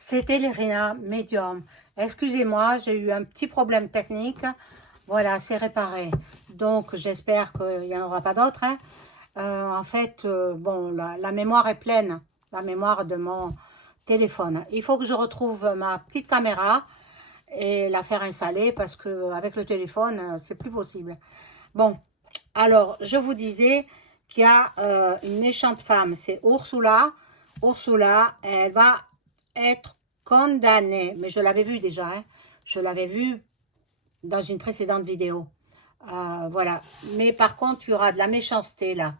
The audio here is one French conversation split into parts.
C'était l'Irina Medium. Excusez-moi, j'ai eu un petit problème technique. Voilà, c'est réparé. Donc, j'espère qu'il n'y en aura pas d'autres, hein. En fait, bon, la mémoire est pleine, la mémoire de mon téléphone. Il faut que je retrouve ma petite caméra et la faire installer parce que avec le téléphone, c'est plus possible. Bon, alors, je vous disais qu'il y a une méchante femme, c'est Ursula. Ursula, elle va être condamnée, mais je l'avais vu déjà, hein. Je l'avais vu dans une précédente vidéo. Voilà, mais par contre, il y aura de la méchanceté là.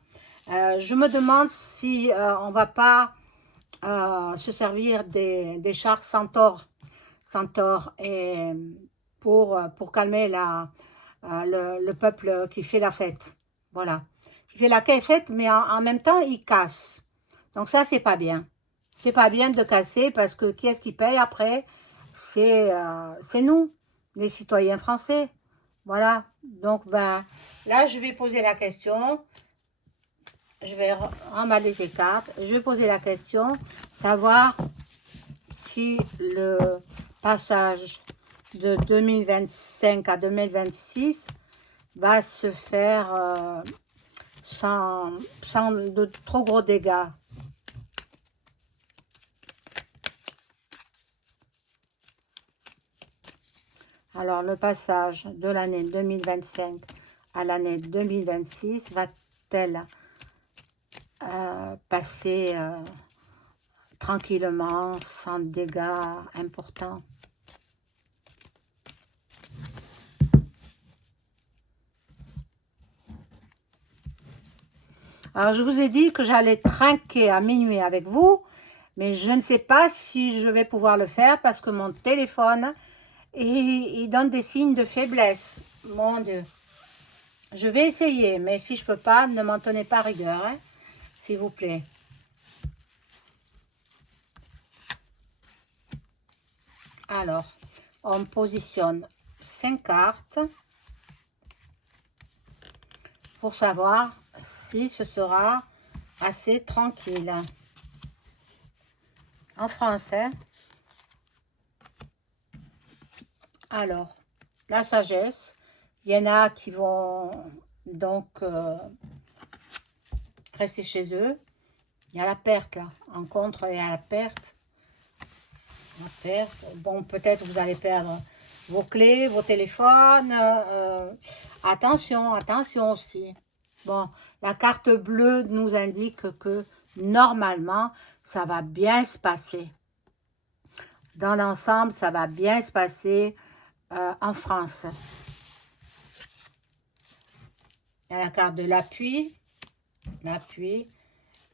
Je me demande si on va pas se servir des chars Centaure et pour calmer le peuple qui fait la fête. Voilà. Qui fait la fête, mais en même temps, il casse. Donc ça, c'est pas bien. C'est pas bien de casser parce que qui est-ce qui paye après? C'est nous, les citoyens français. Voilà. Donc, ben, là, je vais poser la question. Je vais remballer les cartes. Je vais poser la question, savoir si le passage de 2025 à 2026 va se faire sans de trop gros dégâts. Alors, le passage de l'année 2025 à l'année 2026 va-t-elle passer tranquillement, sans dégâts importants? Alors, je vous ai dit que j'allais trinquer à minuit avec vous, mais je ne sais pas si je vais pouvoir le faire parce que mon téléphone, il donne des signes de faiblesse. Mon Dieu. Je vais essayer, mais si je peux pas, ne m'en tenez pas rigueur, hein, s'il vous plaît. Alors, on positionne 5 cartes pour savoir si ce sera assez tranquille. En français. Alors, la sagesse. Il y en a qui vont donc rester chez eux. Il y a la perte là. En contre, il y a la perte. La perte. Bon, peut-être vous allez perdre vos clés, vos téléphones. Attention, attention aussi. Bon, la carte bleue nous indique que normalement, ça va bien se passer. Dans l'ensemble, ça va bien se passer en France. Il y a la carte de l'appui. L'appui.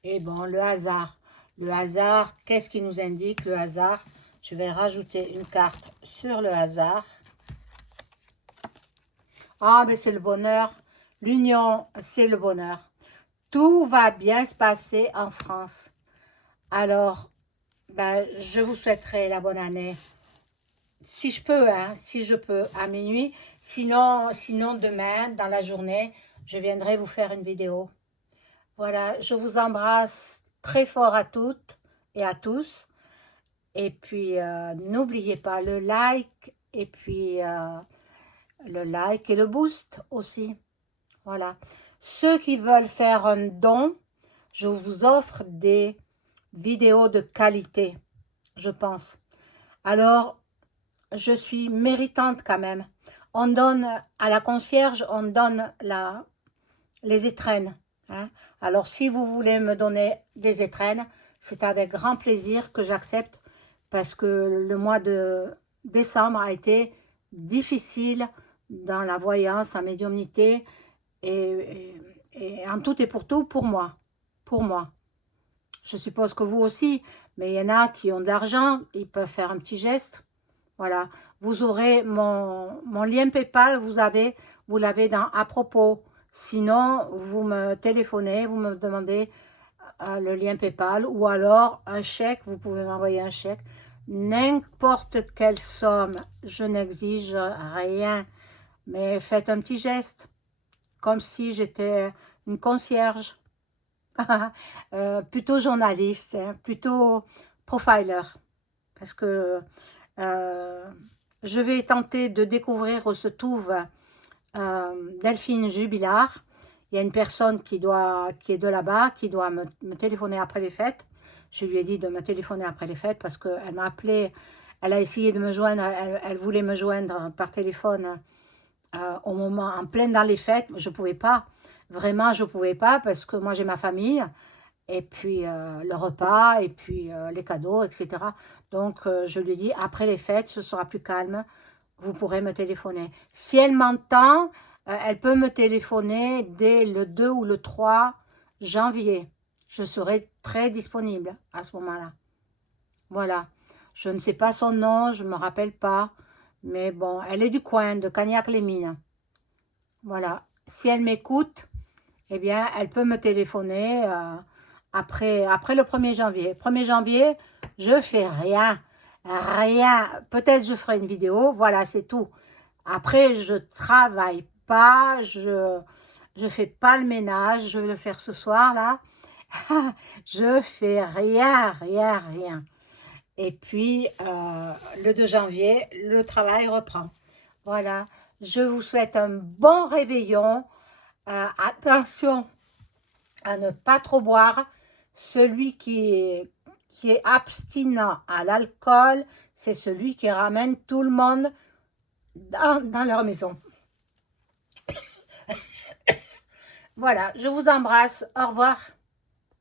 Et bon, le hasard. Le hasard, qu'est-ce qui nous indique le hasard? Je vais rajouter une carte sur le hasard. Ah, mais c'est le bonheur. L'union, c'est le bonheur. Tout va bien se passer en France. Alors, ben, je vous souhaiterai la bonne année. Si je peux, hein, si je peux, à minuit. Sinon, demain, dans la journée, je viendrai vous faire une vidéo. Voilà, je vous embrasse très fort à toutes et à tous. Et puis, n'oubliez pas le like et puis le like et le boost aussi. Voilà. Ceux qui veulent faire un don, je vous offre des vidéos de qualité, je pense. Alors, je suis méritante quand même. On donne à la concierge, on donne les étrennes. Hein. Alors, si vous voulez me donner des étrennes, c'est avec grand plaisir que j'accepte parce que le mois de décembre a été difficile dans la voyance, en médiumnité et en tout et pour tout pour moi. Pour moi. Je suppose que vous aussi, mais il y en a qui ont de l'argent, ils peuvent faire un petit geste. Voilà, vous aurez mon lien PayPal, vous l'avez dans à propos. Sinon, vous me téléphonez, vous me demandez le lien PayPal ou alors un chèque, vous pouvez m'envoyer un chèque. N'importe quelle somme, je n'exige rien, mais faites un petit geste, comme si j'étais une concierge, plutôt journaliste, hein, plutôt profiler. parce que je vais tenter de découvrir où se trouve Delphine Jubilard. Il y a une personne qui est de là-bas, qui doit me téléphoner après les fêtes. Je lui ai dit de me téléphoner après les fêtes parce qu'elle m'a appelé, elle a essayé de me joindre, elle voulait me joindre par téléphone au moment, en plein dans les fêtes. Je ne pouvais pas, vraiment je ne pouvais pas parce que moi j'ai ma famille et puis le repas et puis les cadeaux, etc. Donc je lui ai dit après les fêtes, ce sera plus calme, vous pourrez me téléphoner. Si elle m'entend, elle peut me téléphoner dès le 2 ou le 3 janvier. Je serai très disponible à ce moment-là. Voilà. Je ne sais pas son nom, je ne me rappelle pas. Mais bon, elle est du coin de Cagnac-les-Mines. Voilà. Si elle m'écoute, eh bien, elle peut me téléphoner après le 1er janvier. 1er janvier, je fais rien. Rien. Peut-être je ferai une vidéo. Voilà, c'est tout. Après, je travaille pas. Je fais pas le ménage. Je vais le faire ce soir, là. Je fais rien, rien, rien. Et puis, le 2 janvier, le travail reprend. Voilà. Je vous souhaite un bon réveillon. Attention à ne pas trop boire. Celui qui est abstinent à l'alcool, c'est celui qui ramène tout le monde dans leur maison. Voilà, je vous embrasse. Au revoir.